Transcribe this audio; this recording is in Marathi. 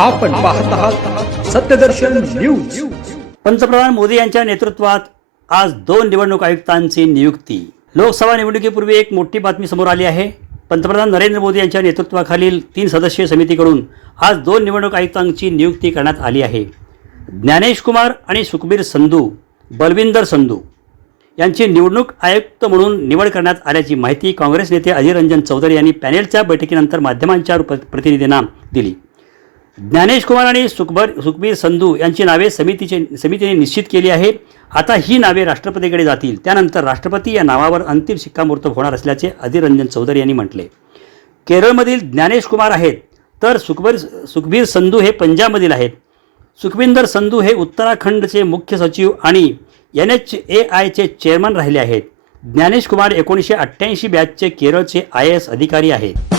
आपण पाहत आहात सत्यदर्शन न्यूज। पंतप्रधान मोदी यांच्या नेतृत्वात आज 2 निवडणूक आयुक्तांची नियुक्ती। लोकसभा निवडणुकीपूर्वी एक मोठी बातमी समोर आली आहे। पंतप्रधान नरेंद्र मोदी यांच्या नेतृत्वाखालील 3 सदस्यीय समितीकडून आज 2 निवडणूक आयुक्तांची नियुक्ती करण्यात आली आहे। ज्ञानेश कुमार आणि सुखबीर संधू, बलविंदर संधू यांची निवडणूक आयुक्त म्हणून निवड करण्यात आल्याची माहिती काँग्रेस नेते अधीर रंजन चौधरी यांनी पॅनेलच्या बैठकीनंतर माध्यमांच्या प्रतिनिधींना दिली। ज्ञानेश कुमार आणि सुखबीर संधू यांची नावे समितीने निश्चित केली आहे। आता ही नावे राष्ट्रपतीकडे जातील, त्यानंतर राष्ट्रपती या नावावर अंतिम शिक्कामोर्तब होणार असल्याचे अधीर रंजन चौधरी यांनी म्हटले। केरळमधील ज्ञानेश कुमार आहेत, तर सुखबीर संधू हे पंजाबमधील आहेत। सुखविंदर संधू हे उत्तराखंडचे मुख्य सचिव आणि NHAIचे चेअरमन राहिले आहेत। ज्ञानेश कुमार 1988 बॅचचे केरळचे IAS अधिकारी आहेत।